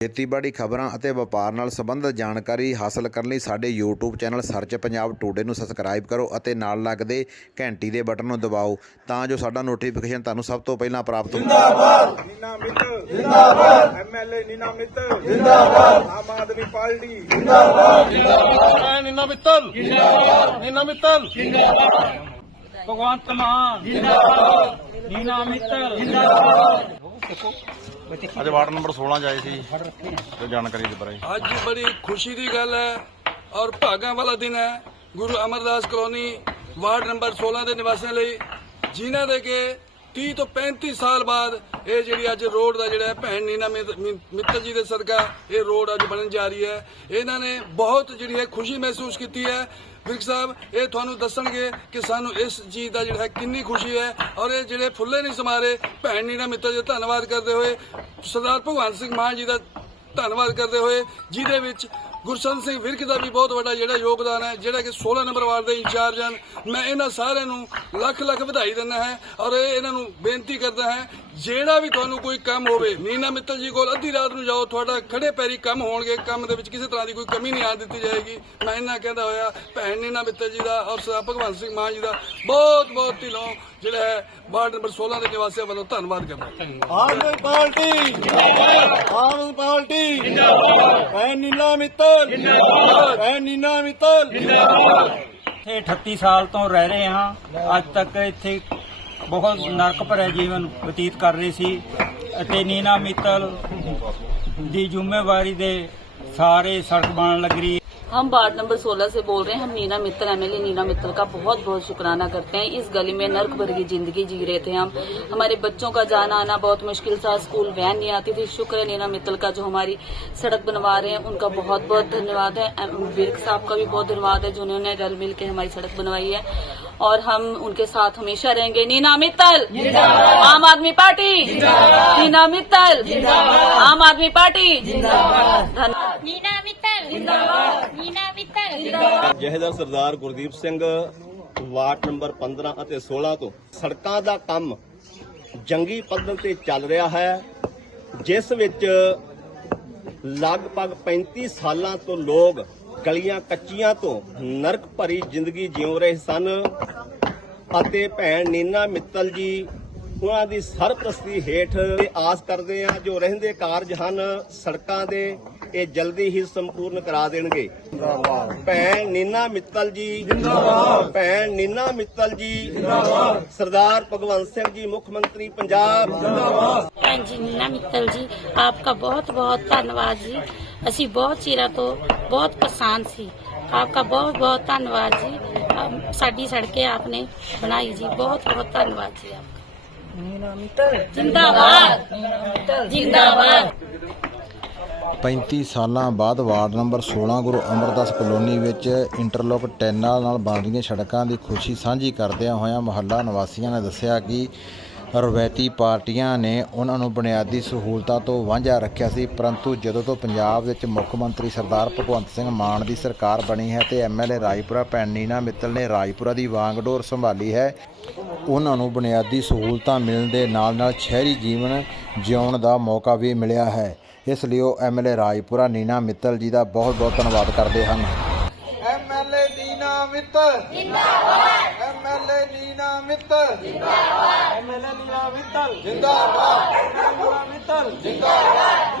ਖੇਤੀਬਾੜੀ ਖਬਰਾਂ ਅਤੇ ਵਪਾਰ ਨਾਲ ਸੰਬੰਧਿਤ ਜਾਣਕਾਰੀ ਹਾਸਲ ਕਰਨ ਲਈ ਸਾਡੇ YouTube channel search Punjab today ਨੂੰ ਸਬਸਕ੍ਰਾਈਬ ਕਰੋ ਅਤੇ ਨਾਲ ਲੱਗਦੇ ਘੰਟੀ ਦੇ ਬਟਨ ਨੂੰ ਦਬਾਓ ਤਾਂ ਜੋ ਸਾਡਾ ਨੋਟੀਫਿਕੇਸ਼ਨ ਤੁਹਾਨੂੰ ਸਭ ਤੋਂ ਪਹਿਲਾਂ ਪ੍ਰਾਪਤ ਹੋਵੇ ਨੀਨਾ ਮਿੱਤਲ ਜਿੰਦਾਬਾਦ। ਐਮਐਲਏ ਨੀਨਾ ਮਿੱਤਲ ਜਿੰਦਾਬਾਦ। ਆਮ ਆਦਮੀ ਪਾਰਟੀ। ਨੀਨਾ ਮਿੱਤਲ। ਜਿੰਦਾਬਾਦ। ਨੀਨਾ ਮਿੱਤਲ। ਭਗਵੰਤ ਮਾਨ। ਜਿੰਦਾਬਾਦ। ਨੀਨਾ ਮਿੱਤਲ। ਜਿੰਦਾਬਾਦ। ਅੱਜ ਵਾਰਡ ਨੰਬਰ 16 ਚ ਆਏ ਸੀ। ਤੇ ਜਾਣਕਾਰੀ ਦੇ ਬਾਰੇ। ਅੱਜ ਬੜੀ ਖੁਸ਼ੀ ਦੀ ਗੱਲ ਹੈ ਔਰ ਭਾਗਾਂ ਵਾਲਾ ਦਿਨ ਹੈ। Guru Amardas colony ward number 16 ਦੇ ਨਿਵਾਸੀਆਂ ਲਈ, ਜਿਨ੍ਹਾਂ ਦੇ ਕੇ 30 ਤੋਂ 35 ਸਾਲ ਬਾਅਦ ਇਹ ਜਿਹੜੀ ਅੱਜ ਰੋਡ ਦਾ ਜਿਹੜਾ ਭੈਣ ਨੀਨਾ ਮਿੱਤ- ਮਿੱਤਲ ਜੀ ਦੇ ਸਦਕਾ ਇਹ ਰੋਡ ਅੱਜ ਬਣਨ ਜਾ ਰਹੀ ਹੈ। ਇਹਨਾਂ ਨੇ ਬਹੁਤ ਜਿਹੜੀ ਹੈ ਖੁਸ਼ੀ ਮਹਿਸੂਸ ਕੀਤੀ ਹੈ। ਵਿਰਕ ਸਾਹਿਬ, ਇਹ ਤੁਹਾਨੂੰ ਦੱਸਣਗੇ ਕਿ ਸਾਨੂੰ ਇਸ ਚੀਜ਼ ਦਾ ਜਿਹੜਾ ਹੈ ਕਿੰਨੀ ਖੁਸ਼ੀ ਹੈ ਔਰ ਇਹ ਜਿਹੜੇ ਫੁੱਲੇ ਨਹੀਂ ਸਮਾਰੇ ਭੈਣ ਨੀਨਾ ਮਿੱਤਲ ਜੀ ਦਾ ਧੰਨਵਾਦ ਕਰਦੇ ਹੋਏ ਸਰਦਾਰ ਭਗਵੰਤ ਸਿੰਘ ਮਾਨ ਜੀ ਦਾ ਧੰਨਵਾਦ ਕਰਦੇ ਹੋਏ ਜਿਹਦੇ ਵਿੱਚ ਗੁਰਸੰਤ ਸਿੰਘ ਵਿਰਕ ਦਾ ਵੀ ਬਹੁਤ ਵੱਡਾ ਜਿਹੜਾ ਯੋਗਦਾਨ ਹੈ, ਜਿਹੜਾ ਕਿ 16 ਨੰਬਰ ਵਾਰਡ ਦੇ ਇੰਚਾਰਜ ਹਨ। ਮੈਂ ਇਹਨਾਂ ਸਾਰਿਆਂ ਨੂੰ ਲੱਖ ਲੱਖ ਵਧਾਈ ਦਿੰਦਾ ਹੈ ਔਰ ਇਹਨਾਂ ਨੂੰ ਬੇਨਤੀ ਕਰਦਾ ਹੈ, ਜਿਹੜਾ ਵੀ ਤੁਹਾਨੂੰ ਕੋਈ ਕੰਮ ਹੋਵੇ ਨੀਨਾ ਮਿੱਤਲ ਜੀ ਕੋਲ ਅੱਧੀ ਰਾਤ ਨੂੰ ਜਾਓ, ਤੁਹਾਡਾ ਖੜੇ ਪੈਰੀ ਕੰਮ ਹੋਣਗੇ, ਕੰਮ ਦੇ ਵਿੱਚ ਕਿਸੇ ਤਰ੍ਹਾਂ ਦੀ ਕੋਈ ਕਮੀ ਨਹੀਂ ਆ ਦਿੱਤੀ ਜਾਏਗੀ। ਮੈਂ ਇਹਨਾਂ ਕਹਿੰਦਾ ਹੋਇਆ, ਭੈਣ ਨੀਨਾ ਮਿੱਤਲ ਜੀ ਦਾ ਔਰ ਸਰਦਾਰ ਭਗਵੰਤ ਸਿੰਘ ਮਾਨ ਜੀ ਦਾ ਬਹੁਤ ਬਹੁਤ ਦਿਲੋਂ ਜਿਹੜਾ ਹੈ, ਵਾਰਡ ਨੰਬਰ 16 ਦੇ ਨਿਵਾਸੀਆਂ ਵੱਲੋਂ ਧੰਨਵਾਦ ਕਰਦਾ ਆਮ ਪਾਰਟੀ ਜਿੰਦਾਬਾਦ ਆਮ ਪਾਰਟੀ ਜਿੰਦਾਬਾਦ ਐ ਨੀਨਾ ਮਿੱਤਲ ਜਿੰਦਾਬਾਦ। ਐ ਨੀਨਾ ਮਿੱਤਲ। ਇੱਥੇ 38 ਸਾਲ ਤੋਂ ਰਹਿ ਰਹੇ ਹਾਂ। ਅੱਜ ਤੱਕ ਇੱਥੇ ਬਹੁਤ ਨਰਕ ਭਰਿਆ ਜੀਵਨ ਬਤੀਤ ਕਰ ਰਹੇ ਸੀ। ਅਤੇ ਨੀਨਾ ਮਿੱਤਲ ਦੀ ਜ਼ਿੰਮੇਵਾਰੀ ਦੇ ਸਾਰੇ ਸੜਕ ਬਣਨ ਲੱਗ ਰਹੀ हम वार्ड नंबर 16 से बोल रहे हैं। हम नीना मित्तल, एमएलए नीना मित्तल का बहुत बहुत शुक्राना करते हैं। इस गली में नर्क भर की ज़िंदगी जी रहे थे हम। हमारे बच्चों का जाना आना बहुत मुश्किल था। स्कूल वैन नहीं आती थी। शुक्र है नीना मित्तल का जो हमारी सड़क बनवा रहे हैं, उनका बहुत बहुत धन्यवाद है। विर्क साहब का भी बहुत धन्यवाद है, जिन्होंने रल मिल हमारी सड़क बनवाई है। और हम उनके साथ हमेशा रहेंगे नीना मित्तल आम आदमी पार्टी नीना मित्तल आम आदमी पार्टी धन्यवाद ਨੀਨਾ ਮਿੱਤਲ ਜਿੰਦਾਬਾਦ ਨੀਨਾ ਮਿੱਤਲ ਜਿੰਦਾਬਾਦ ਜਹੇਦਾਰ ਸਰਦਾਰ ਗੁਰਦੀਪ ਸਿੰਘ ਵਾਰਡ ਨੰਬਰ 15 ਅਤੇ 16 ਤੋਂ ਸੜਕਾਂ ਦਾ ਕੰਮ ਜੰਗੀ ਪੱਧਰ ਤੇ ਚੱਲ ਰਿਹਾ ਹੈ ਜਿਸ ਵਿੱਚ ਲਗਭਗ 35 ਸਾਲਾਂ ਤੋਂ ਲੋਕ ਗਲੀਆਂ ਕੱਚੀਆਂ ਤੋਂ ਨਰਕ ਭਰੀ ਜ਼ਿੰਦਗੀ ਜਿਉ ਰਹੇ ਸਨ ਅਤੇ ਭੈਣ ਨੀਨਾ ਮਿੱਤਲ ਜੀ, ਉਹਨਾਂ ਦੀ ਸਰਪ੍ਰਸਤੀ ਹੇਠ ਆਸ ਕਰਦੇ ਆ ਜੋ ਰਹਿੰਦੇ ਕਾਰਜ ਹਨ ਸੜਕਾਂ ਦੇ, ਇਹ ਜਲਦੀ ਹੀ ਸੰਪੂਰਨ ਕਰਾ ਦੇਣਗੇ। ਭੈਣ ਨੀਨਾ ਮਿੱਤਲ ਜੀ ਜਿੰਦਾਬਾਦ ਭੈਣ ਨੀਨਾ ਮਿੱਤਲ ਜੀ ਜਿੰਦਾਬਾਦ ਸਰਦਾਰ ਭਗਵੰਤ ਸਿੰਘ ਜੀ, ਮੁੱਖ ਮੰਤਰੀ ਪੰਜਾਬ। ਭੈਣ ਜੀ, ਨੀਨਾ ਮਿੱਤਲ ਜੀ, ਆਪਕਾ ਬਹੁਤ ਬਹੁਤ ਧੰਨਵਾਦ ਜੀ। ਅਸੀਂ ਬਹੁਤ ਚਿਰਾਂ ਤੋਂ ਬਹੁਤ ਪਰੇਸ਼ਾਨ ਸੀ। ਆਪਕਾ ਬਹੁਤ ਬਹੁਤ ਧੰਨਵਾਦ ਜੀ। ਸਾਡੀ ਸੜਕੇ ਆਪਨੇ ਬਣਾਈ ਜੀ। ਬਹੁਤ ਬਹੁਤ ਧੰਨਵਾਦ ਜੀ ਆਪਕਾ ਜਿੰਦਾਬਾਦ। ਜਿੰਦਾਬਾਦ। 35 ਸਾਲਾਂ ਬਾਅਦ ward number 16 Guru Amardas colony ਵਿੱਚ ਇੰਟਰਲੋਕ ਟੈਨਾਂ ਨਾਲ ਬਣ ਰਹੀਆਂ ਸੜਕਾਂ ਦੀ ਖੁਸ਼ੀ ਸਾਂਝੀ ਕਰਦਿਆਂ ਹੋਇਆਂ ਮੁਹੱਲਾ ਨਿਵਾਸੀਆਂ ਨੇ ਦੱਸਿਆ ਕਿ ਰਵਾਇਤੀ ਪਾਰਟੀਆਂ ਨੇ ਉਹਨਾਂ ਨੂੰ ਬੁਨਿਆਦੀ ਸਹੂਲਤਾਂ ਤੋਂ ਵਾਂਝਾ ਰੱਖਿਆ ਸੀ ਪਰੰਤੂ ਜਦੋਂ ਤੋਂ ਪੰਜਾਬ ਵਿੱਚ ਮੁੱਖ ਮੰਤਰੀ ਸਰਦਾਰ ਭਗਵੰਤ ਸਿੰਘ ਮਾਨ ਦੀ ਸਰਕਾਰ ਬਣੀ ਹੈ ਤੇ ਐਮਐਲਏ ਰਾਜਪੁਰਾ ਭੈਣ ਨੀਨਾ ਮਿੱਤਲ ਨੇ ਰਾਜਪੁਰਾ ਦੀ ਵਾਂਗਡੋਰ ਸੰਭਾਲੀ ਹੈ ਉਹਨਾਂ ਨੂੰ ਬੁਨਿਆਦੀ ਸਹੂਲਤਾਂ ਮਿਲਣ ਦੇ ਨਾਲ-ਨਾਲ ਸ਼ਹਿਰੀ ਜੀਵਨ ਜਿਉਣ ਦਾ ਮੌਕਾ ਵੀ ਮਿਲਿਆ ਹੈ। ਇਸ ਲਈ ਉਹ ਐਮਐਲਏ ਰਾਜਪੁਰਾ ਨੀਨਾ ਮਿੱਤਲ ਜੀ ਦਾ ਬਹੁਤ-ਬਹੁਤ ਧੰਨਵਾਦ ਕਰਦੇ ਹਨ। ਐਮਐਲਏ ਨੀਨਾ ਮਿੱਤਲ। ਜਿੰਦਾਬਾਦ। ਐਮਐਲਏ ਨੀਨਾ ਮਿੱਤਲ। ਜਿੰਦਾਬਾਦ ਐਮਐਲਏ ਨੀਨਾ ਮਿੱਤਲ। ਜਿੰਦਾਬਾਦ। ਨੀਨਾ ਮਿੱਤਲ। ਜਿੰਦਾਬਾਦ।